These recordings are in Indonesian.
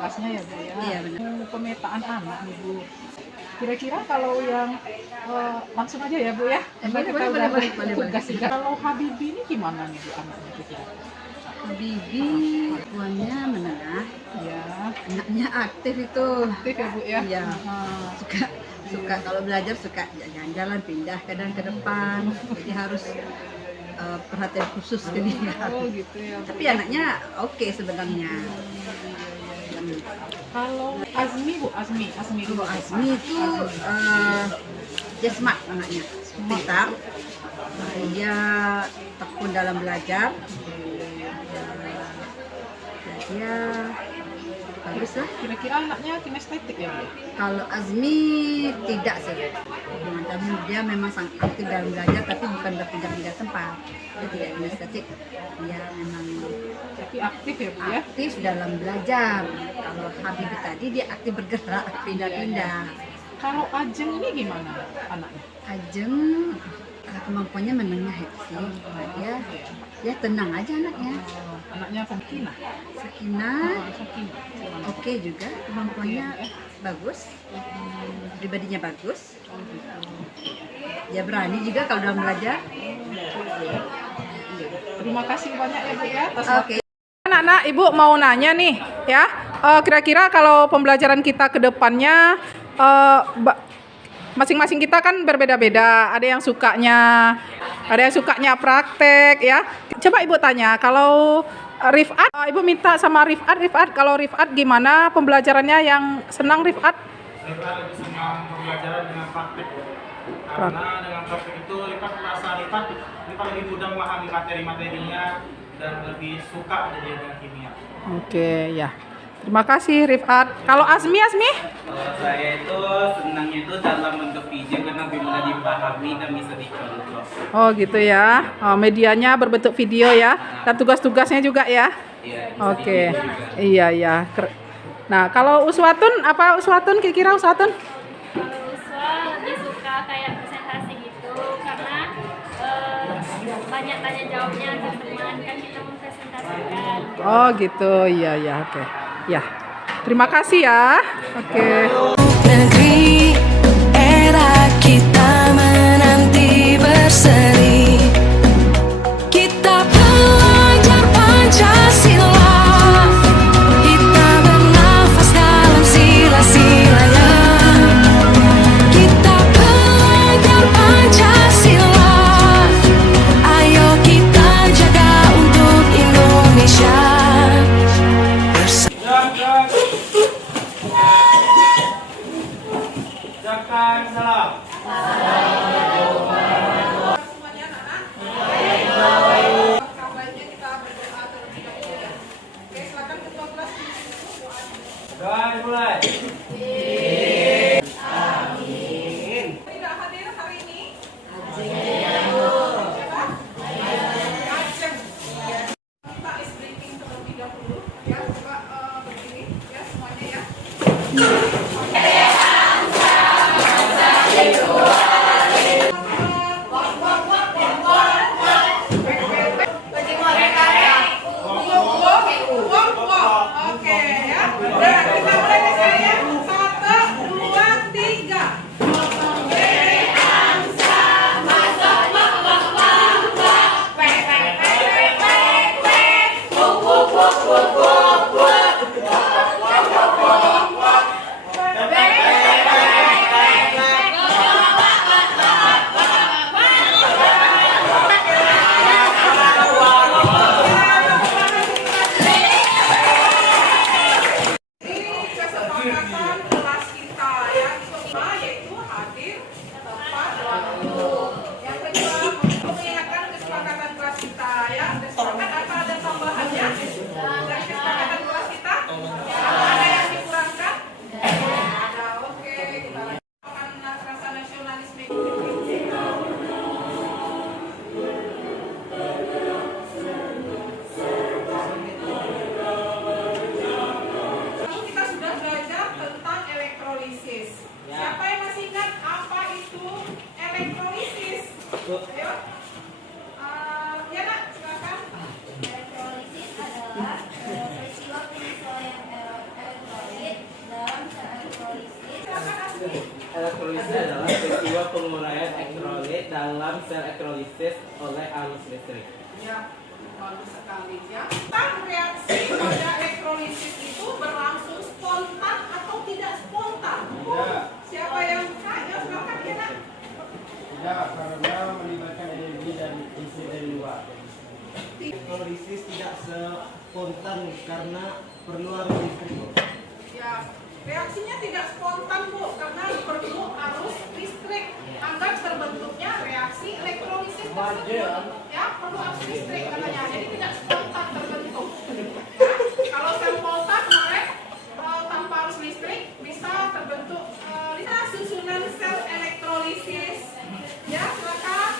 kelasnya ya Bu ya. Iya benar. Pemetaan anak nih Bu. Kira-kira kalau yang langsung aja ya Bu ya. Boleh. Tugas juga. Kalau Habibi ini gimana nih Bu anaknya kira-kira? Bibi tuannya menengah, Ya, anaknya aktif itu. aktif ya Bu ya. Iya. Ah, Suka kalau belajar suka jalan-jalan pindah kadang ke depan. Jadi harus perhatian khusus ke dia. oh gitu ya Bu. Tapi anaknya oke sebenarnya. Kalau Azmi Bu, Azmi dulu. Azmi itu dia smart anaknya, pintar. Dia tekun dalam belajar. Dia bagus lah. Kira-kira anaknya kinestetik ya Bu? Kalau Azmi tidak sih. Dia memang sangat aktif dalam belajar, tapi bukan berpindah-pindah tempat. Dia tidak kinestetik. Dia memang Tapi aktif ya Bu ya. aktif dalam belajar. Kalau Habibie tadi dia aktif bergerak, pindah-pindah. Kalau Ajeng ini gimana anaknya? Ajeng kemampuannya menengah ya sih. Dia tenang aja anaknya. Anaknya Sakinah. Sakinah Sakinah. oke juga, kemampuannya bagus, pribadinya bagus. Dia berani juga kalau dalam belajar. Terima kasih banyak ya Bu ya atas Oke. Anak-anak, Ibu mau nanya nih ya, kira-kira kalau pembelajaran kita ke depannya masing-masing kita kan berbeda-beda. Ada yang sukanya praktek ya. Coba Ibu tanya, kalau Rifat, Ibu minta sama Rifat kalau Rifat gimana pembelajarannya yang senang Rifat? Rifat lebih senang pembelajaran dengan praktik. Karena dengan praktik itu Rifat lebih mudah memahami materi-materinya dan lebih suka dengan kimia. Oke ya. Terima kasih Rifat. Kalau Azmi? Kalau saya itu senangnya itu dalam bentuk video karena lebih mudah dipahami dan bisa dicontoh. Oh gitu ya. Medianya berbentuk video ya. Dan tugas-tugasnya juga ya. Iya. Oke. Iya. Nah, kalau Uswatun apa Uswatun kira-kira Uswatun? Uswa lebih suka kayak presentasi gitu karena banyak tanya jawabnya antar teman kan kita mempresentasikan. Oh gitu. Iya, oke. Ya. Terima kasih ya. Oke. Negeri era kita menanti berseri. Kita belajar Pancasila. Kita bernafas dalam sila-silanya. Kita belajar Pancasila. Ayo kita jaga untuk Indonesia. Ucapkan salam. Doa dimulai. Tidak hadir hari ini. Kita is briefing terlebih dahulu ya. Coba berdiri ya semuanya ya. Oke ya. Dan kita mulai dari saya ya. 1, 2, 3. Ini kesepakatan kelas kita ya. Yaitu hadir tepat waktu. Yang kedua, mengingatkan kesepakatan kelas kita ya. Kesepakatan apa ada tambahannya dari kesepakatan kelas kita? Ada yang dikurangkan? Ada. Oke, kita lanjutkan rasa nasionalisme. Kita sudah belajar tentang elektrolisis. Siapa yang masih ingat apa itu elektrolisis? Ayo. Ya nak, silakan. Elektrolisis adalah peristiwa penyesuaian elektrolit peristiwa penguraian elektrolit dalam sel elektrolisis oleh arus listrik. Ya, bagus sekali ya. Kan reaksi pada elektrolisis itu berlangsung spontan atau tidak spontan? Tidak. Siapa yang tanya? Silakan kita. Tidak, karena melibatkan energi dan isi dari luar. Elektrolisis tidak spontan karena perlu arus listrik. Ya, reaksinya tidak spontan Bu, karena perlu arus listrik. Anggap terbentuknya reaksi elektrolisis tersebut. Ya, perlu arus listrik katanya. Jadi tidak spontan terbentuk. Ya, kalau sel volta kemarin tanpa arus listrik bisa terbentuk susunan sel elektrolisis. Ya, silakan.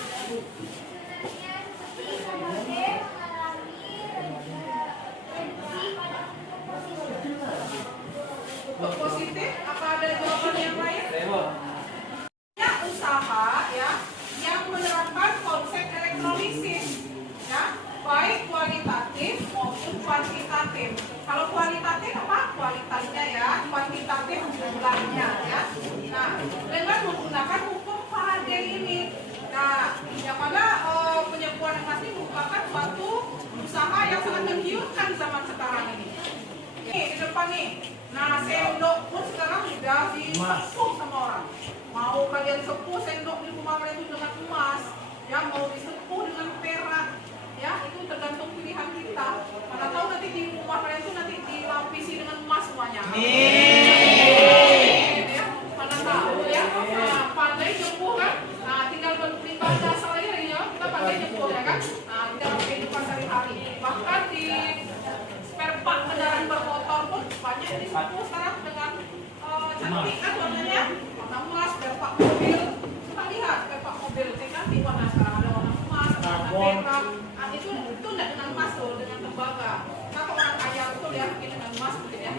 Untuk positif, apa ada jawaban yang lain? Ya, usaha ya yang menerapkan konsep elektrolisis ya, baik kualitatif maupun kuantitatif. Kalau kualitatif apa? Kualitasnya ya, kuantitatif jumlahnya ya. Nah, dengan menggunakan hukum Faraday ini. Nah, yang mana penyembuhan emas ini merupakan suatu usaha yang sangat menggiurkan zaman sekarang ini. Ini di depan nih. Nah, sendok pun sekarang sudah disepuh sama orang. Mau kalian sepuh sendok di rumah kalian itu dengan emas, ya mau disepuh dengan perak, ya itu tergantung pilihan kita. Mana tahu nanti di rumah kalian itu nanti dilapisi dengan emas semuanya. Ya, mana tahu ya. Nah, pandai nyembuh kan? Nah, tinggal beribadah dasar aja ya. Kita pandai nyembuh ya kan? Nah, di dalam kehidupan sehari-hari. Bahkan di spare part kendaraan bermotor pun banyak yang disepuh sekarang dengan cantik kan warnanya, warna emas. Spare part mobil, kita lihat spare part mobil cantik warna sekarang ada warna emas, ada warna perak. Nah, itu tidak dengan emas loh, dengan tembaga. Nah, kalau orang kaya itu ya mungkin dengan emas mungkin ya.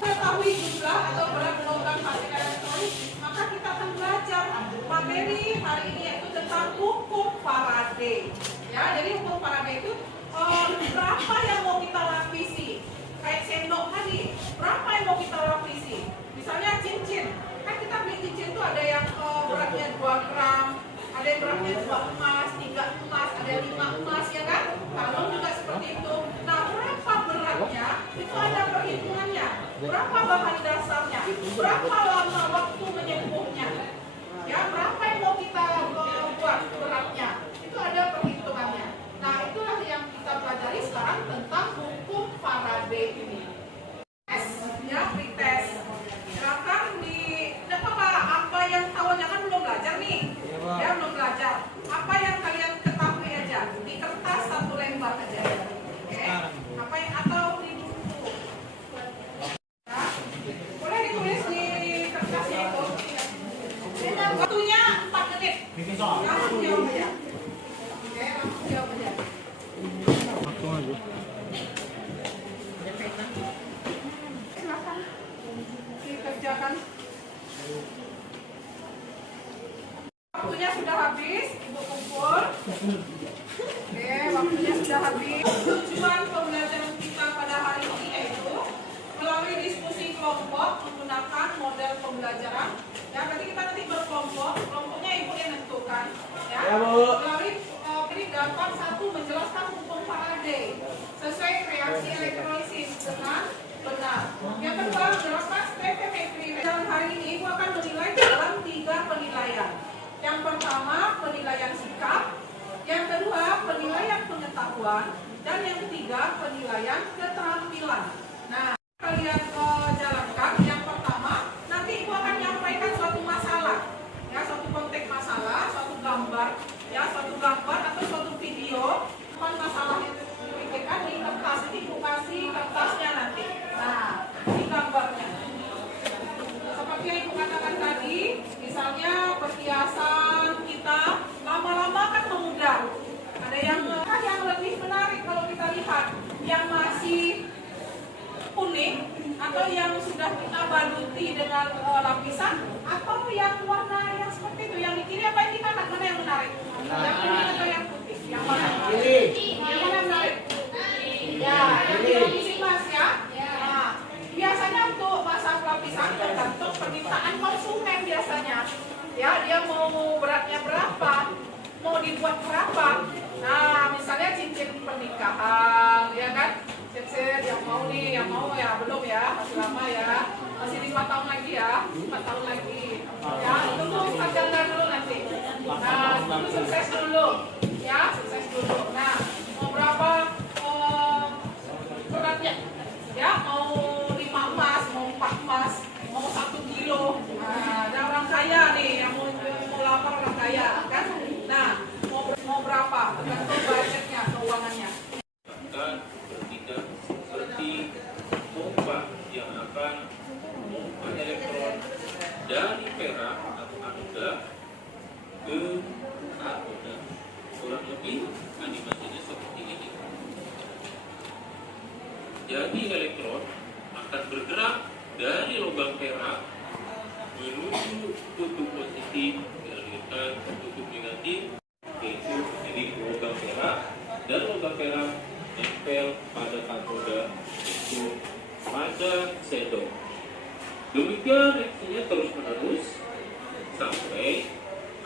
Mengetahui jumlah atau berat logam hasil elektronik, maka kita akan belajar materi hari ini yaitu tentang hukum Faraday. Ya, jadi hukum Faraday itu berapa yang mau kita lapisi? Kayak sendok tadi, berapa yang mau kita lapisi? Misalnya cincin, kan kita beli cincin itu ada yang beratnya 2 gram, ada yang beratnya 2 emas, 3 emas, ada 5 emas ya kan? Kalung juga seperti itu. Nah, berapa beratnya? Itu ada perhitungannya. Berapa bahan dasarnya? Berapa lama waktu menyembuhnya? Ya, berapa yang mau kita buat beratnya? Itu ada perhitungannya. Nah, itulah yang kita pelajari sekarang tentang hukum Faraday ini. Tes, ya, pretest. Silakan apa yang tahu kan belum belajar nih? Ya, belum belajar. Apa yang kalian ketahui aja di kertas 1 lembar aja. Oke? Apa yang atau di buku? Ya, boleh ditulis di kertasnya itu. Waktunya 4 menit. Langsung jawab aja. Oke, langsung jawab aja. Silakan dikerjakan. Waktunya sudah habis, Ibu kumpul. Oke, waktunya sudah habis. Tujuan pembelajaran kita pada hari ini yaitu melalui diskusi kelompok menggunakan model pembelajaran. Ya, berarti kita nanti berkelompok, kelompoknya Ibu yang tentukan. Ya, melalui ini dapat satu menjelaskan hukum Faraday sesuai reaksi elektrolisis dengan benar. Yang kedua, menjelaskan stoichiometry. Dalam hari ini Ibu akan menilai dalam 3 penilaian. Yang pertama, penilaian sikap. Yang kedua, penilaian pengetahuan. Dan yang ketiga, penilaian keterampilan. Nah, kalian jalankan. Yang pertama, nanti Ibu akan menyampaikan suatu masalah. Ya, suatu konteks masalah, suatu gambar. Ya, suatu gambar atau suatu video. Masalah yang dipikirkan di kertas. Ibu kasih kertasnya nanti. Nah, ini gambarnya. Seperti yang Ibu katakan tadi, misalnya perhiasan kita lama-lama kan memudar. Ada yang lebih menarik kalau kita lihat, yang masih kuning atau yang sudah kita baluti dengan lapisan, atau yang warna yang seperti itu, yang di kiri apa yang di kanan, mana yang menarik? Yang kuning atau yang putih? Yang mana? Yang mana yang menarik? Ya, yang dilapisi Mas ya. Nah, biasanya untuk masa lapisan tergantung permintaan konsumen biasanya. Ya, dia mau beratnya berapa, mau dibuat berapa. Nah, misalnya cincin pernikahan, ya kan? Cincin yang mau nih, yang mau ya belum ya, masih lama ya, masih 5 tahun lagi ya, 4 tahun lagi. Ya, itu tuh Ustaz gambar dulu nanti. Nah, itu sukses dulu, ya, sukses dulu. Nah, mau berapa beratnya? Ya, mau 5 emas, mau 4 emas, mau 1 kilo. Nah, ada orang kaya nih yang mau lapar, orang kaya kan. Nah, mau berapa? Tergantung budgetnya, keuangannya. Akan bertindak seperti pompa yang akan memompa elektron dari perak atau anoda ke katoda. Kurang lebih animasinya seperti ini. Jadi elektron akan bergerak dari lubang perak menuju kutub positif, dialirkan ke kutub negatif, yaitu jadi lubang perak, dan lubang perak nempel pada katoda itu pada sendok. Demikian reaksinya terus menerus sampai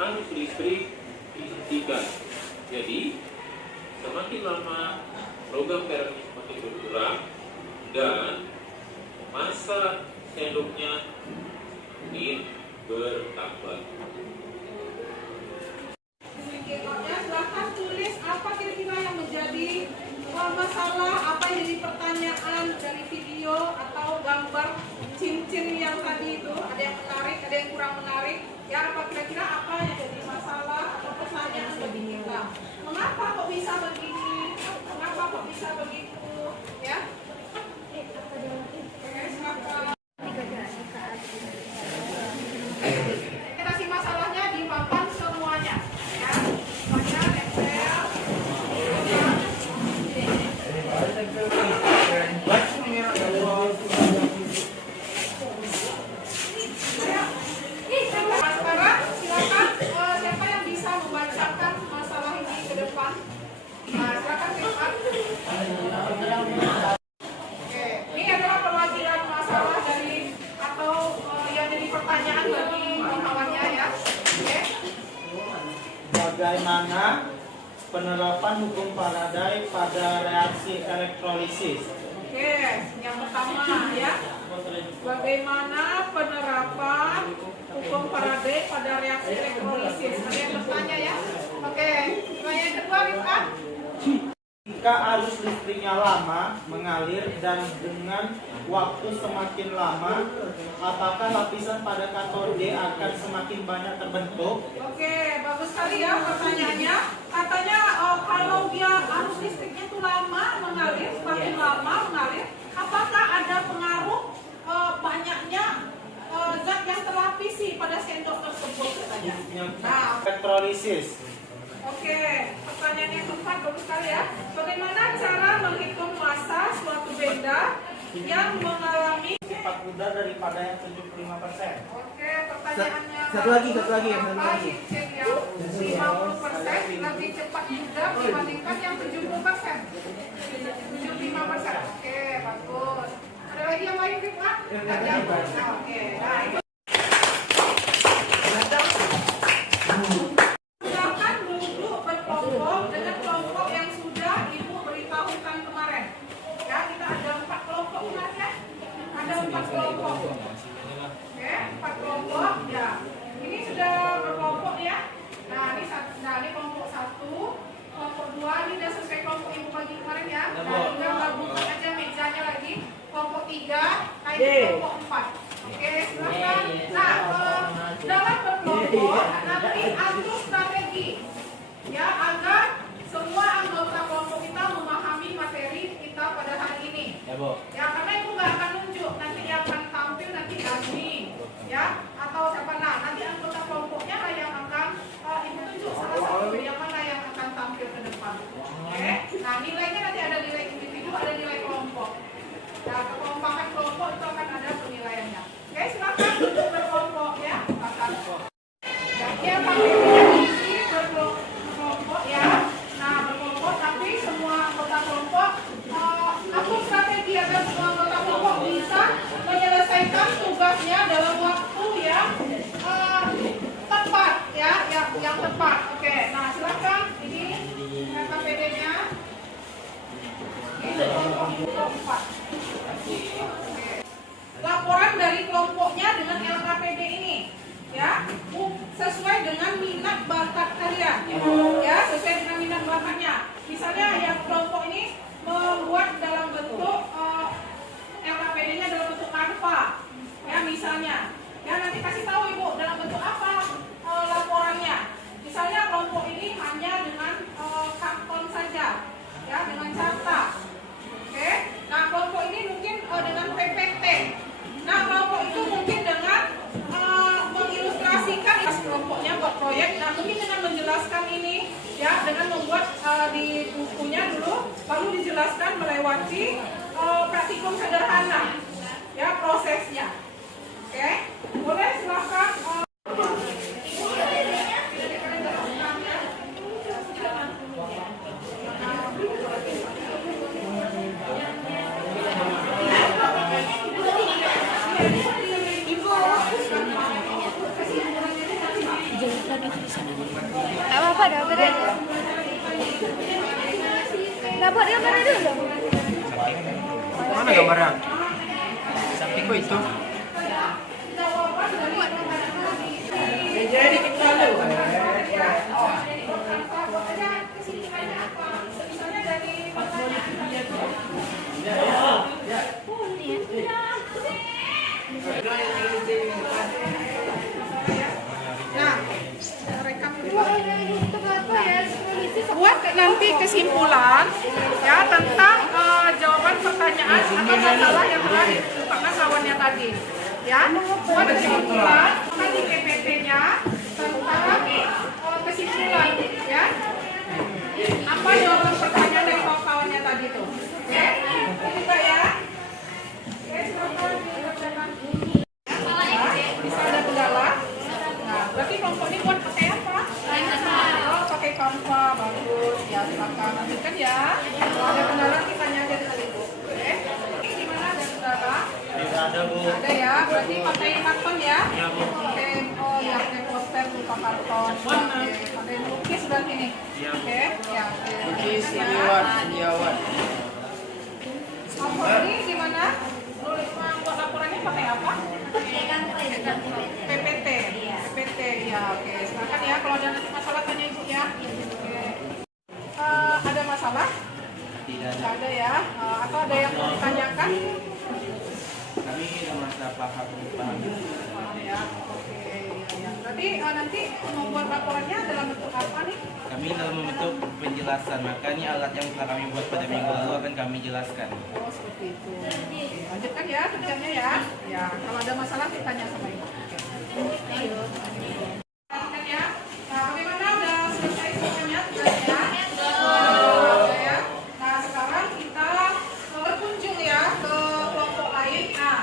arus listrik dihentikan. Jadi semakin lama logam perak ini semakin berkurang dan masa sendoknya semakin bertambah. Berikutnya silahkan tulis apa kira-kira yang menjadi masalah, apa yang jadi pertanyaan dari video atau gambar cincin yang tadi itu. Ada yang menarik, ada yang kurang menarik. Ya, apa kira-kira apa yang jadi masalah atau pertanyaan bagi kita? Mengapa kok bisa begini? Mengapa kok bisa begitu? Ya. Oke, silakan. Kita kasih masalahnya di papan semuanya. Ya, semuanya nempel. Sekarang silakan siapa yang bisa membacakan masalah ini ke depan. Nah, silakan silakan. Oke, ini adalah perwakilan masalah dari atau yang jadi pertanyaan bagi kawannya ya. Oke. Bagaimana penerapan hukum Faraday pada reaksi elektrolisis? Oke, yang pertama ya. Bagaimana penerapan hukum Faraday pada reaksi elektrolisis? Ada yang bertanya ya? Oke, pertanyaan kedua Rifat. Jika arus listriknya lama mengalir dan dengan waktu semakin lama, apakah lapisan pada katode akan semakin banyak terbentuk? Oke, bagus sekali ya pertanyaannya. Katanya kalau dia arus listriknya itu lama mengalir, semakin lama mengalir, apakah ada pengaruh banyaknya zat yang terlapisi pada sendok tersebut katanya. Nah, Elektrolisis. oke, pertanyaan yang keempat bagus sekali ya. Bagaimana cara menghitung massa suatu benda yang mengalami Cepat mudah daripada yang 75%. Oke, pertanyaannya Satu lagi. apa cincin yang 50% lebih cepat mudah dibandingkan yang 70%? 75%. Oke, bagus. Ada lagi yang lain, Rifat? Ada. Oke, nah itu. Silakan duduk berkelompok dengan kelompok yang sudah Ibu beritahukan kemarin. Ya, kita ada 4 kelompok kemarin ya. Ada 4 kelompok. Oke, 4 kelompok. Ya, ini sudah berkelompok ya. Nah, ini kelompok 1, kelompok 2 ini sudah sesuai kelompok Ibu bagi kemarin ya. Nah, tinggal gabungkan aja mejanya lagi. Kelompok 3, nah ini kelompok 4. Oke, silakan. Nah, dalam berkelompok nanti atur strategi ya agar semua anggota kelompok kita memahami materi kita pada hari ini. Ya, Bu. Ya, karena Ibu nggak akan nunjuk, nanti yang akan tampil nanti Azmi, ya, atau siapa nanti anggota kelompoknya lah yang akan Ibu tunjuk salah satu yang mana yang akan tampil ke depan. Oke, nah nilainya nanti ada nilai individu, ada nilai kelompok. Nah, kekompakan kelompok itu akan ada penilaiannya. Oke, silakan untuk berkelompok ya, silakan. Ya, pakai ini berkelompok ya. Nah, berkelompok tapi semua anggota kelompok atur strategi agar semua anggota kelompok bisa menyelesaikan tugasnya dalam waktu yang tepat ya. yang tepat. Oke, nah silakan ini LKPD-nya. Ini kelompok 4. Laporan dari kelompoknya dengan LKPD ini, ya, sesuai dengan minat bakat kalian, ya, sesuai dengan minat bakatnya. Misalnya yang kelompok ini membuat dalam bentuk LKPD-nya dalam bentuk Canva, ya misalnya. Ya nanti kasih tahu ibu dalam bentuk apa laporannya. Misalnya kelompok ini hanya dengan karton saja, ya dengan carta. Oke. Nah kelompok ini mungkin dengan PPT. Nah kelompok itu mungkin dengan mengilustrasikan kelompoknya buat proyek. Nah mungkin dengan menjelaskan ini, ya dengan membuat di bukunya dulu, lalu dijelaskan melewati praktikum sederhana, ya prosesnya. Oke, boleh silakan. Apa gambar aja? Dapat gambar dulu. Mana gambarnya? Sampingku itu. Jadi kita lalu. Nah, rekam buat nanti kesimpulan, ya tentang jawaban pertanyaan atau masalah yang telah diungkapkan kawannya tadi. Ya, buat kesimpulan tadi PPT-nya tentang kesimpulan, ya. Apa jawaban pertanyaan dari kawan-kawannya tadi tuh? Oke, juga ya. Oke, silakan dibacakan. Bisa ada kendala. Nah, berarti kelompok ini buat pakai apa? Oh, pakai Canva, bagus. Ya, silakan lanjutkan ya. Kalau ada kendala kita tanya aja dengan ibu. Oke. Ini gimana ada kendala? Tidak ada, Bu. Ada ya, berarti pakai karton ya? Oke, oh ya pakai poster lupa karton. Oke, ada yang lukis berarti nih. Oke, ya. Lukis, Ya. seniawan. Kelompok ini gimana? Nulis buat laporannya pakai apa? PPT. PPT, ya oke. Silakan ya, kalau ada nanti masalah tanya ibu ya. Oke. Ada masalah? Tidak Tidak ada ya. Atau ada yang mau ditanyakan? Kami merasa paham. Ya, oke. Ya. Berarti nanti membuat laporannya dalam bentuk apa nih? Kami dalam membentuk penjelasan, makanya alat yang telah kami buat pada minggu lalu akan kami jelaskan. Oh, seperti itu. Oke, lanjutkan ya kerjanya ya. Ya, kalau ada masalah kita tanya sama ibu. Lanjutkan ya. Nah, bagaimana udah selesai semuanya tugasnya? Ya. Nah, sekarang kita berkunjung ya ke kelompok lain. Nah,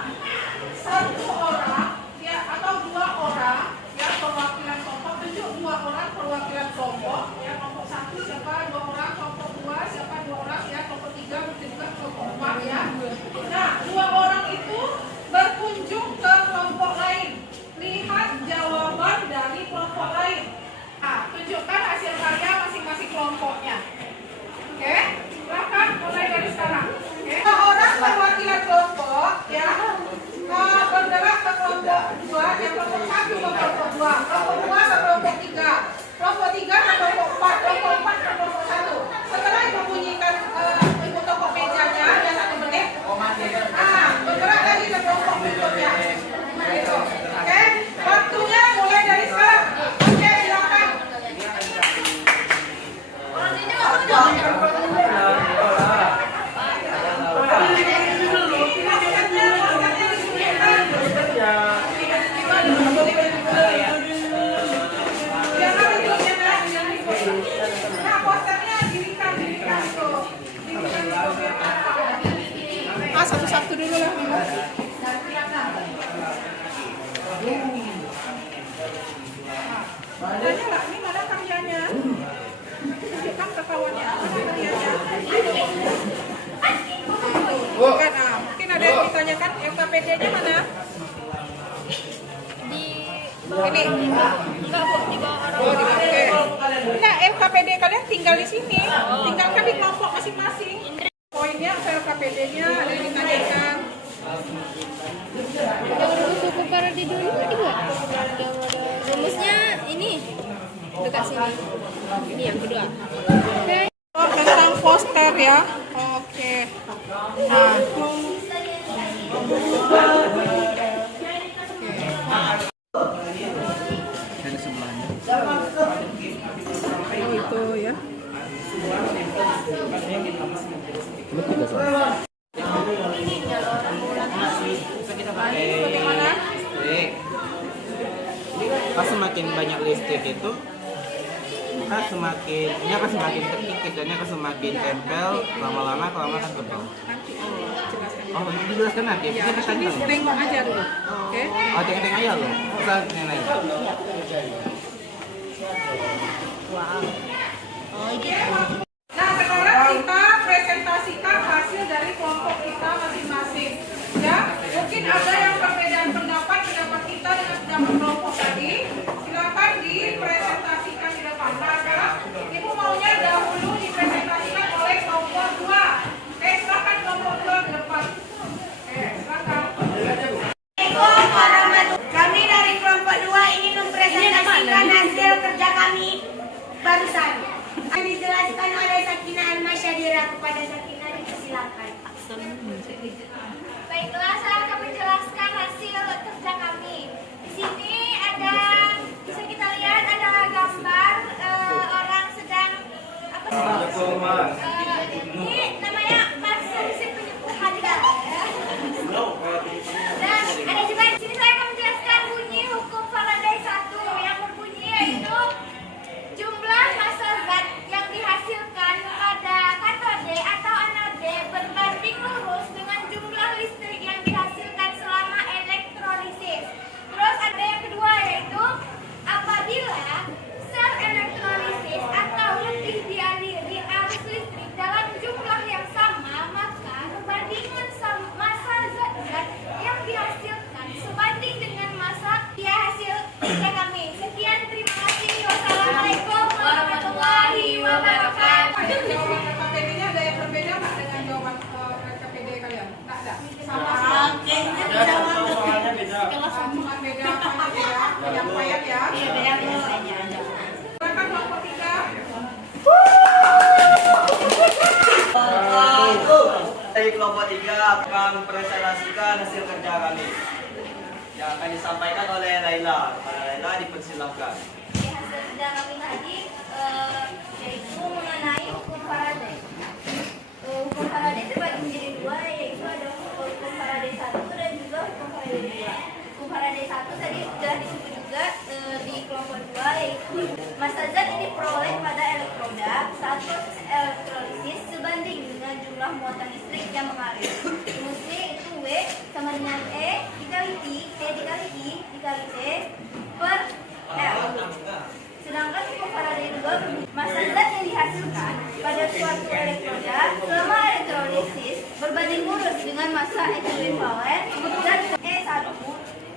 satu orang ya atau dua orang ya perwakilan kelompok, tunjuk dua orang perwakilan kelompok. Ya, kelompok satu siapa, dua orang, kelompok dua siapa, dua orang ya, kelompok tiga mungkin juga kelompok empat ya. Nah, dua orang itu berkunjung ke kelompok lain. Lihat jawaban dari kelompok lain. Nah, tunjukkan hasil karya masing-masing kelompoknya. Oke, silakan mulai dari sekarang. Oke, orang perwakilan kelompok ya bergerak ke kelompok dua, yang kelompok satu ke kelompok dua, kelompok dua ke kelompok tiga, kelompok tiga ke kelompok empat ke kelompok satu. Setelah ibu bunyikan ibu toko mejanya ya 1 menit. Bergerak lagi ke kelompok berikutnya. Gitu. Oke, waktunya mulai dari sekarang. Oke, silakan. Nah, posternya dirikan tuh. Satu-satu dulu lah. Tanya lah, ini mana karyanya? Tunjukkan ke kawannya, mana karyanya? Bukan, mungkin ada yang ditanyakan, LKPD-nya mana? Di Ini? enggak Bu, di bawah orang. Oh, di bawah. Oke, LKPD kalian tinggal di sini, tinggalkan di kelompok masing-masing. Poinnya atau LKPD-nya ada yang ditanyakan. Suku parade dulu juga. Rumusnya ini dekat sini. Ini yang kedua. Oh, tentang poster ya. Oke. Nah, Dan sebelahnya. oh itu ya. Bagaimana? Pas semakin banyak listrik itu kan semakin terkikis dan semakin tempel lama-lama kan tebal. Oh, dijelaskan nanti. Ya, Kita ini tanya. tengok aja dulu. Oke. Oh, tengok aja loh. Kita nanya. Nah, sekarang kita presentasikan hasil dari kelompok kita masing-masing. Ya, mungkin ada yang perbedaan pendapat kita dengan pendapat kelompok tadi. Silakan dipresentasikan di depan. Nah, sekarang Ibu maunya dahulu dipresentasikan oleh kelompok 2. Silakan kelompok 2 ke depan. Silakan. Kami dari kelompok 2 ingin mempresentasikan hasil kerja kami barusan. Yang dijelaskan oleh Sakinah Al-Masyadira kepada Sakinah, dipersilakan. Baiklah, saya akan menjelaskan hasil kerja kami. Di sini ada, bisa kita lihat ada gambar orang sedang apa sih? Ini namanya partisipasi penyembuhan. Dan ada juga di sini saya akan menjelaskan bunyi hukum Faraday 1 yang berbunyi yaitu jumlah massa zat yang dihasilkan pada katode atau anode berbanding lurus dengan jumlah listrik yang dihasilkan selama elektrolisis. Terus ada yang kedua yaitu apabila sel elektrolisis atau lebih dialiri arus listrik dalam jumlah yang sama, maka perbandingan massa zat yang dihasilkan sebanding dengan massa hasil kerja kami. Sekian, terima kasih. Wassalamualaikum warahmatullahi wabarakatuh. Jawaban LKPD-nya ada yang berbeda nggak dengan jawaban LKPD kalian? Nggak ada. Sama. Cuma beda apa aja ya? Penyampaian ya. Iya, beda penyampaiannya. Silakan kelompok 3. Dari kelompok 3 akan mempresentasikan hasil kerja kami yang akan disampaikan oleh Laila. Kepada Laila dipersilakan. Hasil kerja kami tadi yaitu mengenai hukum Faraday. Hukum Faraday terbagi menjadi dua, yaitu ada hukum Faraday 1 dan juga hukum Faraday 2. Hukum Faraday 1 tadi sudah disebut juga di kelompok 2, yaitu massa zat yang diperoleh pada elektroda saat proses elektrolisis sebanding dengan jumlah muatan listrik yang mengalir. Rumusnya itu W sama dengan E dikali I, T dikali I dikali T per L. Sedangkan hukum Faraday 2 massa zat yang dihasilkan pada suatu elektroda selama elektrolisis berbanding lurus dengan massa ekuivalen dan E1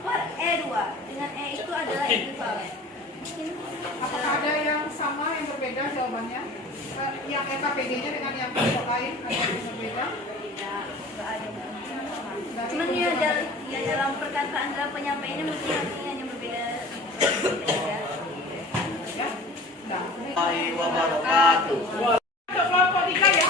per E2, dengan E itu adalah ekuivalen. Apakah ada yang sama yang berbeda jawabannya? Yang LKPD-nya dengan yang kelompok lain ada yang berbeda? Tidak ada. Cuman ya dalam perkataan dalam penyampaiannya mungkin artinya yang berbeda. Ya. Nah, Warahmatullahi wabarakatuh. untuk kelompok 3 ya.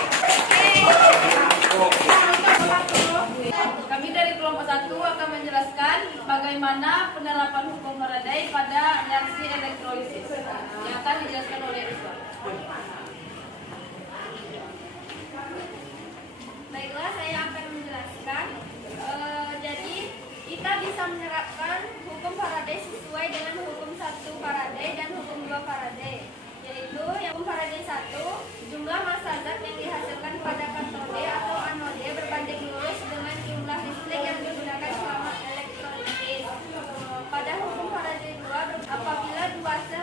Kami dari kelompok 1 akan menjelaskan bagaimana penerapan hukum Faraday pada reaksi elektrolisis yang akan dijelaskan oleh Rizwan. Baiklah, saya akan menjelaskan. Jadi kita bisa menerapkan hukum Faraday sesuai dengan hukum 1 Faraday dan hukum 2 Faraday. Yaitu yang hukum Faraday 1, jumlah massa zat yang dihasilkan pada katode atau anode berbanding lurus dengan jumlah listrik yang digunakan selama elektrolisis. Pada hukum Faraday 2, apabila dua sel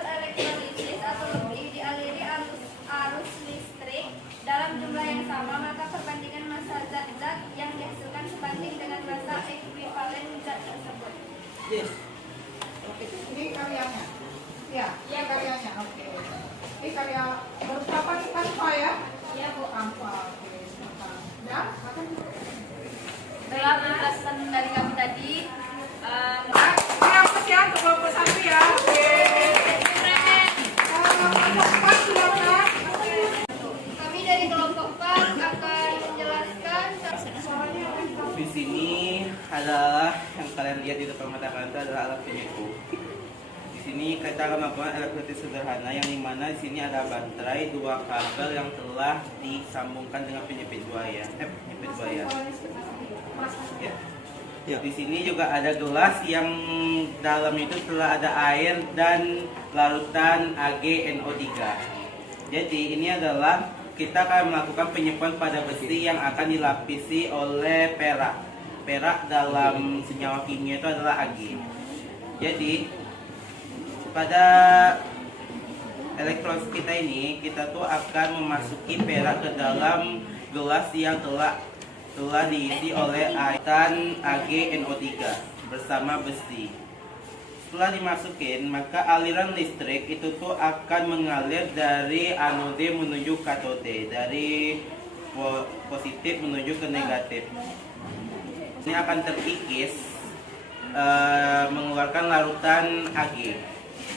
mengatakan itu adalah alat penyepuh. Di sini kita akan melakukan elektrolysis sederhana yang dimana di sini ada baterai, 2 kabel yang telah disambungkan dengan penyepit buaya. Penyepit buaya. Ya. Ya. Di sini juga ada gelas yang dalam itu telah ada air dan larutan AgNO3. Jadi ini adalah kita akan melakukan penyepuhan pada besi yang akan dilapisi oleh perak. Perak dalam senyawa kimia itu adalah Ag. Jadi pada elektrolysis kita ini kita tuh akan memasuki perak ke dalam gelas yang telah diisi oleh air dan AgNO3 bersama besi. Setelah dimasukin, maka aliran listrik itu tuh akan mengalir dari anode menuju katode, dari positif menuju ke negatif. Ini akan terkikis mengeluarkan larutan Ag,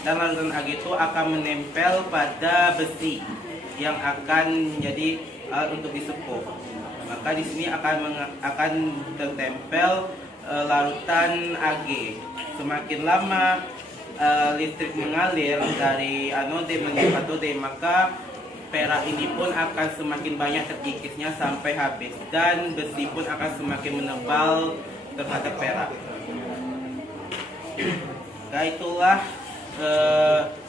dan larutan Ag itu akan menempel pada besi yang akan menjadi alat untuk disepuh. Maka di sini akan tertempel larutan Ag. Semakin lama listrik mengalir dari anode menuju katode, maka perak ini pun akan semakin banyak terkikisnya sampai habis, dan besi pun akan semakin menebal terhadap perak. Nah, itulah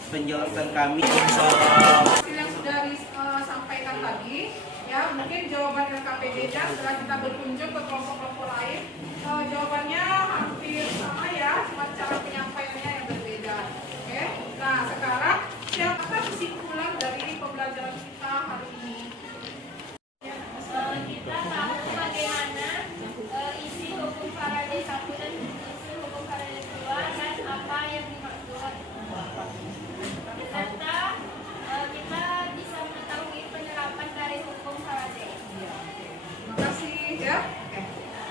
penjelasan kami. Yang sudah disampaikan tadi, ya mungkin jawaban LKPD-nya setelah kita berkunjung ke kelompok-kelompok lain, jawabannya hampir sama ya, cuma cara penyampaiannya yang berbeda. Oke, nah sekarang siapa kesimpulan dari pembelajaran kita hari ini? Kita tahu bagaimana isi hukum Faraday 1 dan isi hukum Faraday 2 dan apa yang dimaksud. Serta kita bisa mengetahui penerapan dari hukum Faraday. Terima kasih ya.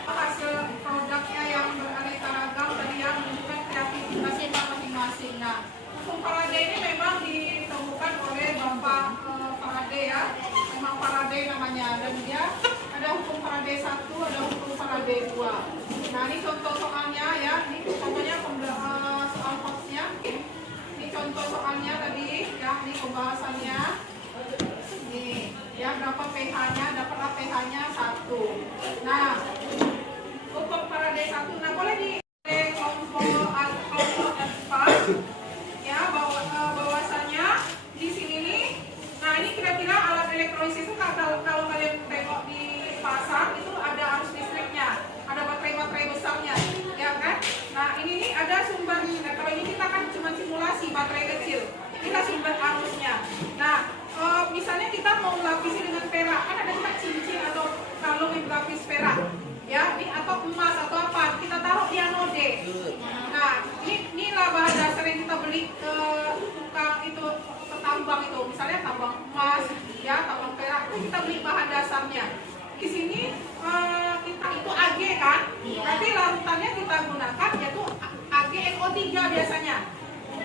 Hasil produknya yang beraneka ragam tadi yang menunjukkan kreativitas kita masing-masing. Nah, hukum Faraday ini memang ditemukan oleh Bapak Faraday ya. Memang Faraday namanya, dan dia ada hukum Faraday 1, ada hukum Faraday 2. Nah, ini contoh soalnya ya. Ini contohnya soal hoaxnya. Ini contoh soalnya tadi ya. Ini pembahasannya. Nih, ya berapa pH-nya? Dapatlah pH-nya 1. Nah, hukum Faraday 1, nah boleh di kelompok alfa ya, bahwasanya di sini nih, nah ini kira-kira alat elektrolisis itu kalau kalian tengok di pasar itu ada arus listriknya, ada baterai-baterai besarnya, ya kan? Nah ini nih ada sumber, nah, kalau ini kita kan cuma simulasi baterai kecil, kita sumber arusnya. Nah misalnya kita mau melapisi dengan perak, kan ada juga cincin atau kalung yang berlapis perak. Ya, ini atau emas atau apa, kita taruh di anode. Nah, ini lah bahan dasar yang kita beli ke tukang itu, ke tambang itu, misalnya tambang emas, ya, tambang perak, itu kita beli bahan dasarnya. Di sini kita itu Ag kan, nanti larutannya kita gunakan yaitu AgNO3 biasanya.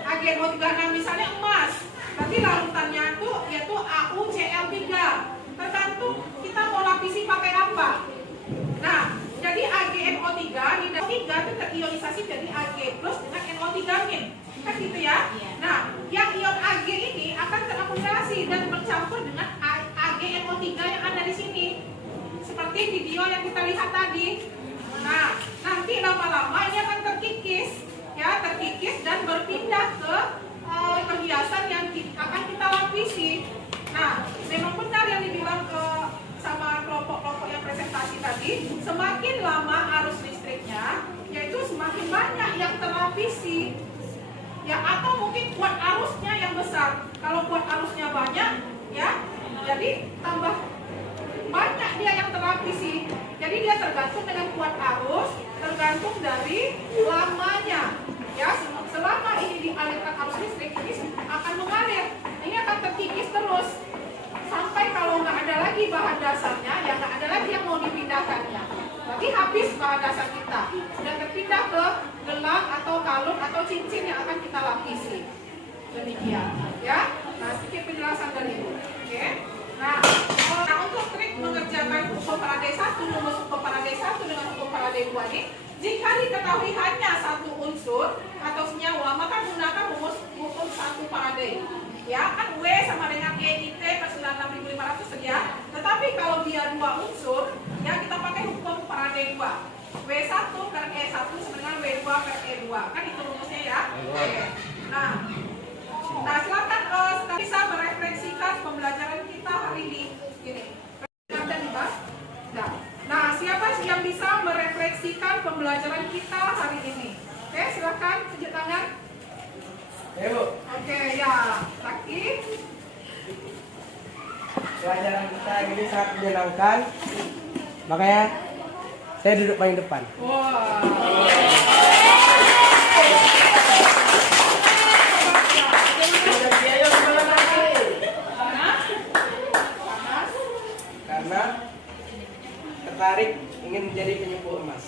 AgNO3, nah misalnya emas, nanti larutannya itu yaitu AuCl3. Tergantung kita mau lapisi pakai apa. Nah, jadi AgNO3 di NO3 itu terionisasi jadi Ag plus dengan NO3-. Kan gitu ya? Nah, yang ion Ag ini akan terakumulasi dan bercampur dengan AgNO3 yang ada di sini. Seperti video yang kita lihat tadi. Nah, nanti lama-lama ini akan terkikis, ya, terkikis dan berpindah ke perhiasan yang akan kita lapisi. Nah, memang benar yang dibilang sama kelompok-kelompok yang presentasi tadi, semakin lama arus listriknya, yaitu semakin banyak yang terlapisi. Ya, atau mungkin kuat arusnya yang besar. Kalau kuat arusnya banyak, ya, jadi tambah banyak dia yang terlapisi. Jadi dia tergantung dengan kuat arus, tergantung dari lamanya. Ya, selama ini dialirkan arus listrik, ini akan mengalir. Ini akan terkikis terus. Sampai kalau nggak ada lagi bahan dasarnya, ya nggak ada lagi yang mau dipindahkannya. Berarti habis bahan dasar kita, sudah terpindah ke gelang atau kalung atau cincin yang akan kita lapisi. Demikian, ya. Nah, sedikit penjelasan dari itu. Oke. Nah, untuk trik mengerjakan hukum Faraday 1, rumus hukum Faraday 1 dengan hukum Faraday 2 ini, Jika diketahui hanya satu unsur atau senyawa, maka gunakan rumus hukum 1 Faraday. Ya, kan W sama dengan EIT per 96.500 saja. Tetapi kalau dia 2 unsur, ya kita pakai hukum Faraday 2. W1 per E1 sama dengan W2 per E2. Kan itu rumusnya ya. Oke. Nah, silakan bisa merefleksikan pembelajaran kita hari ini. Gini. Dan dibahas. Nah, siapa yang bisa merefleksikan pembelajaran kita hari ini? Oke, silakan tunjuk tangan. Oke, ya. Laki. Pelajaran kita ini sangat menyenangkan. Makanya saya duduk paling depan. Wah. Karena tertarik ingin menjadi penyembuh emas.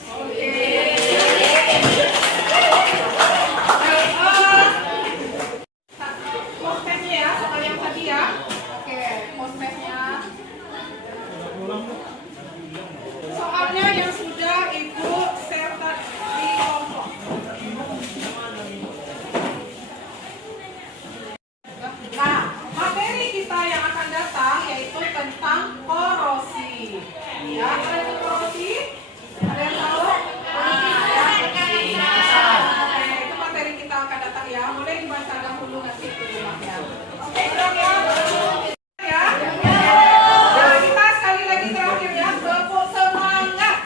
Postnya ya, soal yang tadi ya. Oke, postnya. Soalnya yang sudah Ibu share di kelompok. Nah, materi kita yang akan datang yaitu tentang korosi. Ya, ada yang korosi? Ada yang tahu? Oke, itu materi kita akan datang ya. Boleh dibaca dahulu nanti di rumah ya. Oke, ya. Nah, kita sekali lagi terakhir ya. Tepuk semangat.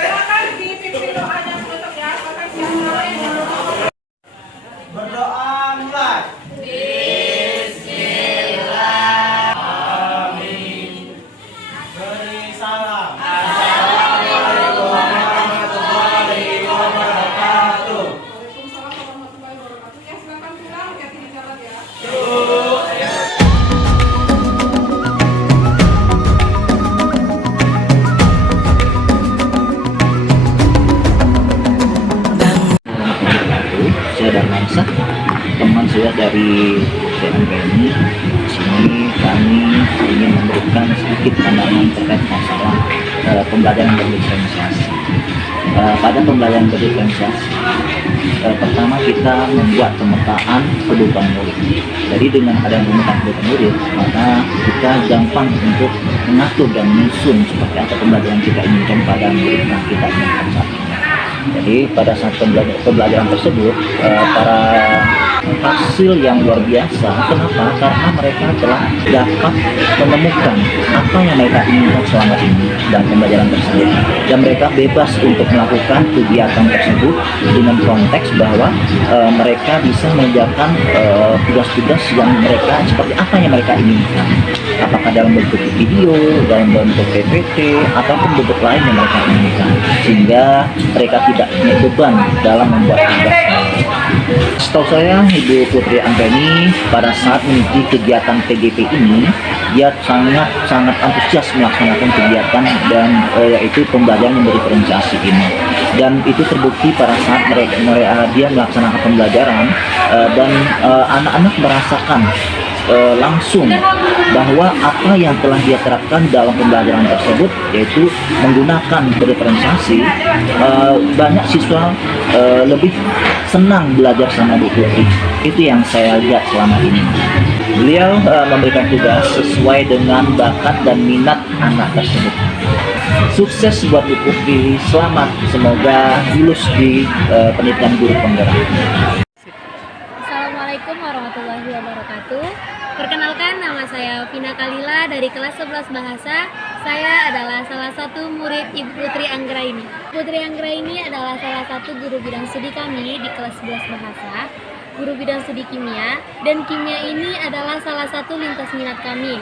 Silakan dipimpin doanya penutup ya. Silakan siapa? Berdoa mulai. Beri salam. Assalamualaikum warahmatullahi wabarakatuh. Waalaikumsalam warahmatullahi wabarakatuh. Ya, silakan pulang, hati-hati di jalan ya. Saya Darmansyah, teman saya dari PNPNI. Di sini kami ingin memberikan sedikit pandangan terkait masalah pembelajaran berdiferensiasi. Pada pembelajaran berdiferensiasi, pertama kita membuat pemetaan kebutuhan murid. Jadi dengan adanya pemetaan kebutuhan murid, maka kita gampang untuk mengatur dan menyusun seperti apa pembelajaran kita inginkan pada murid yang kita inginkan saat ini. Jadi pada saat pembelajaran tersebut, para hasil yang luar biasa. Kenapa? Karena mereka telah dapat menemukan apa yang mereka inginkan selama ini dan pembelajaran tersebut. Dan mereka bebas untuk melakukan kegiatan tersebut dengan konteks bahwa mereka bisa mengerjakan tugas-tugas yang mereka seperti apa yang mereka inginkan. Apakah dalam bentuk video, dalam bentuk PPT, ataupun bentuk lain yang mereka inginkan. Sehingga mereka tidak punya beban dalam membuat tugas. Setahu saya, Ibu Putri Anggreni pada saat mengikuti kegiatan PGP ini, dia sangat antusias melaksanakan kegiatan dan yaitu pembelajaran berdiferensiasi ini. Dan itu terbukti pada saat dia melaksanakan pembelajaran dan anak-anak merasakan langsung bahwa apa yang telah dia terapkan dalam pembelajaran tersebut, yaitu menggunakan berdiferensiasi, banyak siswa lebih senang belajar sama Bu Putri. Itu yang saya lihat selama ini. Beliau memberikan tugas sesuai dengan bakat dan minat anak tersebut. Sukses buat Bu Putri, selamat, semoga lulus di pendidikan guru penggerak. Assalamualaikum warahmatullahi wabarakatuh. Perkenalkan, nama saya Vina Kalila dari kelas 11 Bahasa. Saya adalah salah satu murid Ibu Putri Anggraini. Putri Anggraini adalah salah satu guru bidang studi kami di kelas 11 Bahasa, guru bidang studi kimia, dan kimia ini adalah salah satu lintas minat kami.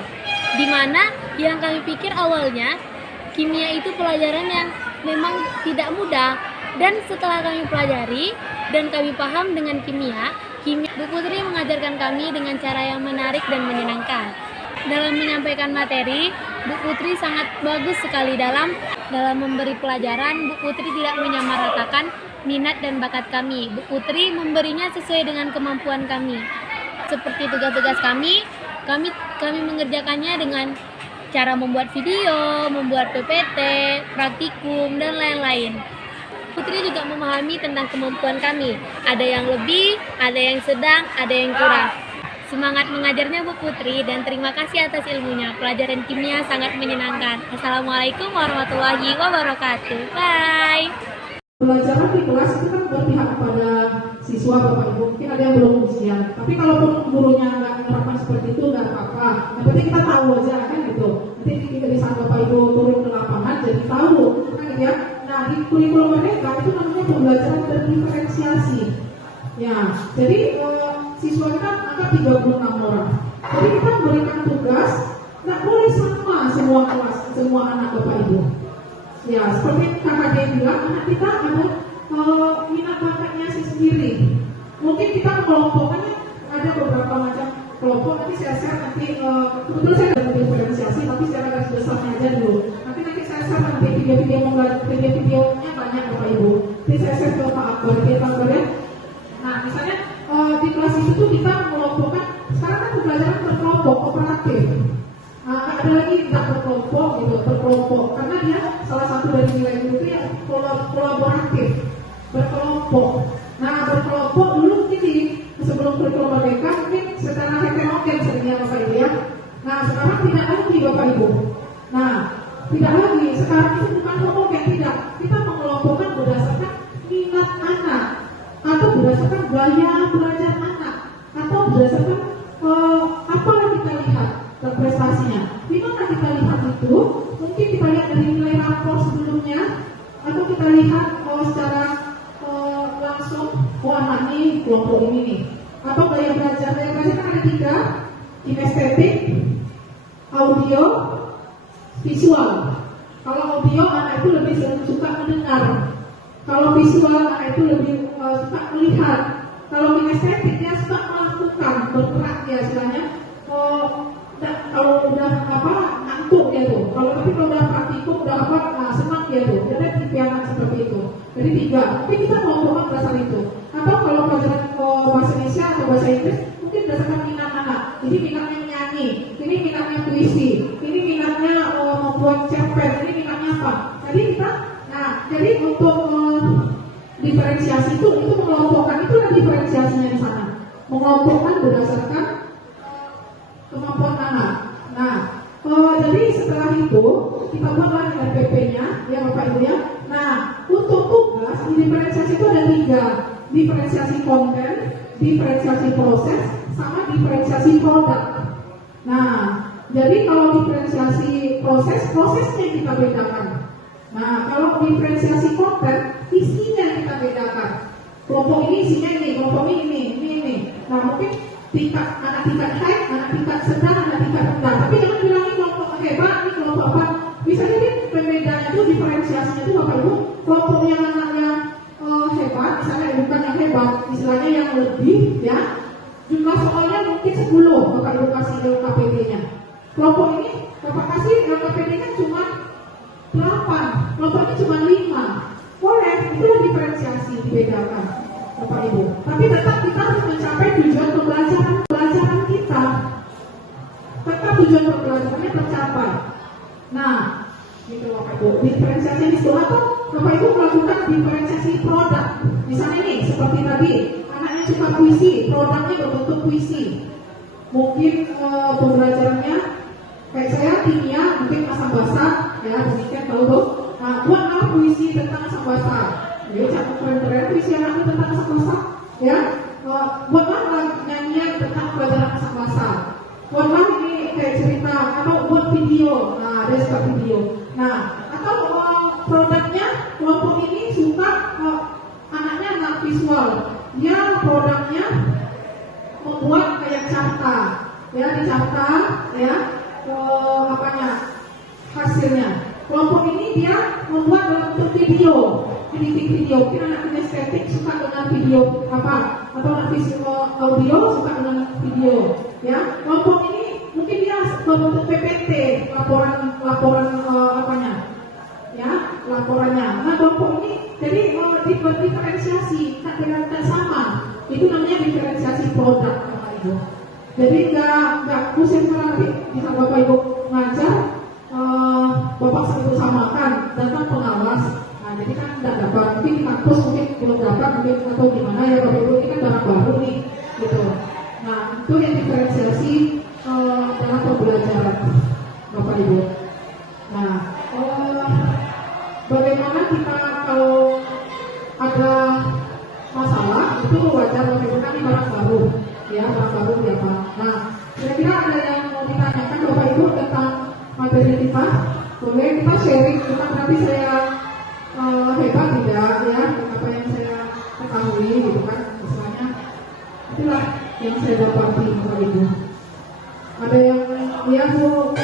Di mana yang kami pikir awalnya, kimia itu pelajaran yang memang tidak mudah, dan setelah kami pelajari dan kami paham dengan kimia, Bu Putri mengajarkan kami dengan cara yang menarik dan menyenangkan. Dalam menyampaikan materi, Bu Putri sangat bagus sekali dalam memberi pelajaran. Bu Putri tidak menyamaratakan minat dan bakat kami. Bu Putri memberinya sesuai dengan kemampuan kami. Seperti tugas-tugas kami mengerjakannya dengan cara membuat video, membuat PPT, praktikum, dan lain-lain. Putri juga memahami tentang kemampuan kami. Ada yang lebih, ada yang sedang, ada yang kurang. Semangat mengajarnya Bu Putri dan terima kasih atas ilmunya. Pelajaran kimia sangat menyenangkan. Assalamualaikum warahmatullahi wabarakatuh. Bye. Pelajaran di kelas itu kan berpihak kepada siswa Bapak Ibu. Mungkin ada yang belum ujian. Tapi kalau gurunya nggak menerapkan seperti itu nggak apa-apa. Yang penting kita tahu aja kan gitu. Nanti kita di saat Bapak Ibu turun ke lapangan jadi tahu kan gitu ya. Nah di kurikulum Merdeka itu namanya pembelajaran berdiferensiasi. Ya, jadi siswa kita angka 36 orang. Jadi kita berikan tugas nggak boleh sama semua kelas, semua anak Bapak Ibu. Ya, seperti kakak dia bilang, anak kita ada minat bakatnya sendiri. Mungkin kita kelompoknya ada beberapa macam kelompok. Nanti saya share nanti kebetulan saya ada diferensiasi, tapi secara garis besarnya aja dulu. Nanti saya share nanti videonya banyak Bapak Ibu. Nanti saya share ke Pak Akbar, kita ya. Nah, misalnya di kelas itu tuh kita mengelompokkan. Sekarang kan pembelajaran berkelompok, kooperatif. Ada lagi tidak berkelompok gitu, berkelompok karena dia salah satu dari nilai itu yang kolaboratif, berkelompok. Nah, berkelompok dulu mungkin sebelum kurikulum Merdeka mungkin secara heterogen sebenarnya Bapak Ibu ya. Nah, sekarang tidak lagi Bapak Ibu. Nah, tidak lagi. Sekarang itu bukan homogen, tidak. Kita mengelompokkan berdasarkan minat anak atau berdasarkan gaya belajar anak atau berdasarkan apa yang kita lihat prestasinya. Di mana kita lihat itu? Mungkin kita lihat dari nilai rapor sebelumnya, atau kita lihat secara langsung, anak ini kelompok ini nih. Atau gaya belajar kan ada 3, kinestetik, audio, visual. Kalau audio anak itu lebih suka mendengar. Kalau visual anak itu lebih suka melihat. Kalau kinestetik dia suka melakukan, bergerak ya istilahnya. Kalau udah ngantuk ya tuh. Tapi kalau udah praktikum udah senang ya tuh. Jadi tipe anak seperti itu. Jadi 3. Tapi kita mengelompokkan berdasar itu. Atau kalau pelajaran bahasa Indonesia atau bahasa Inggris mungkin berdasarkan minat anak. Jadi minatnya menyanyi, ini minatnya puisi, ini minatnya membuat cerpen, ini minatnya apa. Jadi untuk diferensiasi itu mengelompokkan itu ada diferensiasinya di sana. Mengelompokkan berdasarkan kemampuan anak. Nah, jadi setelah itu kita buatlah RPP-nya, ya Bapak Ibu ya. Nah, untuk tugas di diferensiasi itu ada 3, diferensiasi konten, diferensiasi proses, sama diferensiasi produk. Nah, jadi kalau diferensiasi prosesnya kita bedakan. Nah, kalau diferensiasi konten, isinya kita bedakan. Kelompok ini isinya ini, kelompok ini. Nah, mungkin anak tingkat high, anak tingkat sedang, anak tingkat rendah. Tapi jangan bilangin kelompok hebat, ini kelompok apa. Bisa jadi pembedaan itu diferensiasinya itu Bapak Ibu, kelompok yang anaknya hebat, misalnya bukan yang hebat, istilahnya yang lebih ya. Jumlah soalnya mungkin 10 Bapak Ibu kasih LKPD-nya. Kelompok ini Bapak kasih LKPD-nya cuma 8, kelompok ini cuma 5. Boleh, itulah diferensiasi dibedakan Bapak Ibu. Tapi tetap kita harus mencapai tujuan pembelajaran kita. Tetap tujuan pembelajarannya tercapai. Nah, gitu Bapak Ibu. Diferensiasi itu atau Bapak Ibu melakukan diferensiasi produk. Misalnya nih, seperti tadi, anaknya suka puisi, produknya berbentuk puisi. Mungkin pembelajarannya kayak saya kimia, mungkin asam basa, ya demikian tahu tuh. Nah, buatlah puisi tentang asam basa. Jadi cakap keren-keren puisi anaknya tentang asam basa, ya. Buatlah nyanyian tentang pelajaran asam basa. Buatlah ini kayak cerita atau buat video. Nah, ada seperti video. Nah, atau produknya kelompok ini suka anaknya anak visual. Dia produknya membuat kayak carta, ya dicarta, ya hasilnya. Kelompok ini dia membuat dalam bentuk video, editing video. Mungkin anak kinestetik suka dengan video atau anak visual audio suka dengan video. Ya, kelompok ini mungkin dia berbentuk PPT, laporannya. Ya, laporannya. Nah, kelompok ini jadi diferensiasi, tak sama. Itu namanya diferensiasi produk, Bapak Ibu. Jadi nggak pusing nanti bisa Bapak Ibu ngajar, Bapak sebut samakan datang pengawas. Nah jadi kan nggak dapat, nanti di kampus mungkin belum dapat mungkin atau gimana ya Bapak Ibu, ini kan barang baru nih gitu. Nah itu yang diferensiasi dalam pembelajaran Bapak Ibu. Nah bagaimana kita kalau ada masalah itu wajar Bapak Ibu, kan ini barang baru ya, barang baru apa. Nah kira-kira ada yang mau ditanyakan Bapak Ibu tentang materi kita? Boleh kita sharing, bukan berarti saya hebat tidak ya, apa yang saya ketahui gitu kan, misalnya itulah yang saya dapati Bapak Ibu. Ada yang ya Bu?